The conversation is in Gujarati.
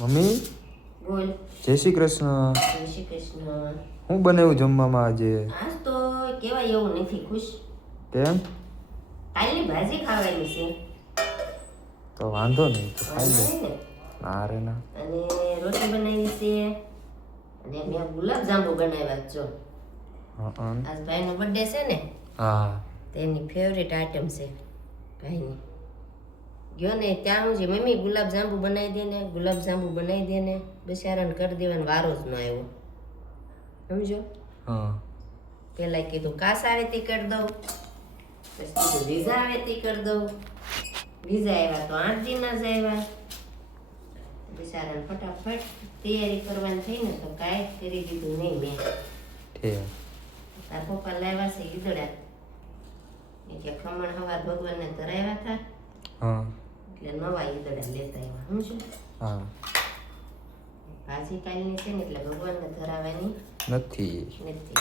મમ્મી બોલ. જય શ્રી કૃષ્ણ. જય શ્રી કૃષ્ણ. હું બનાવ્યું જમવામાં આજે? આજ તો કેવાય એવું નથી. ખુશ કેમ? કાલની ભાજી ખાવાની છે. તો વાંધો નહીં, તો ખાઈ લે. ને ના રે ના. અને રોટી બનાવી છે અને મેં ગુલાબ જાંબુ બનાવ્યા છો. આજ ભાઈનો બર્થડે છે ને, હા, તેની ફેવરેટ આઈટમ છે ભાઈની. ગયો ને ત્યાં હું મમ્મી ગુલાબ જાંબુ બનાવી દે ને, ગુલાબ જાંબુ બનાવી દે ને, બિચારાને કરી દેવાનો વારો જ ન આવ્યો. સમજો? હા. પેલા કીધું કાસ આવે તે કરી દઉં, પછી કીધું વિઝા આવે તે કરી દઉં. વિઝા આવ્યા તો 8 દિન જ આવ્યા. બિચારાને ફટાફટ તૈયારી કરવાની થઈ ને તો કાંઈ કરી દીધું નહીં મેં. તાર પપ્પા લાવ્યા છે ઈદડા. એ કે ખમણ હવાર ભગવાનને ધરાવ્યા હતા. હા. એટલે નવા ઈદડા લેતા આવ્યા. સમજો? હા. ભાજી કાલની છે ને એટલે ભગવાનને ધરાવવાની નથી. નથી.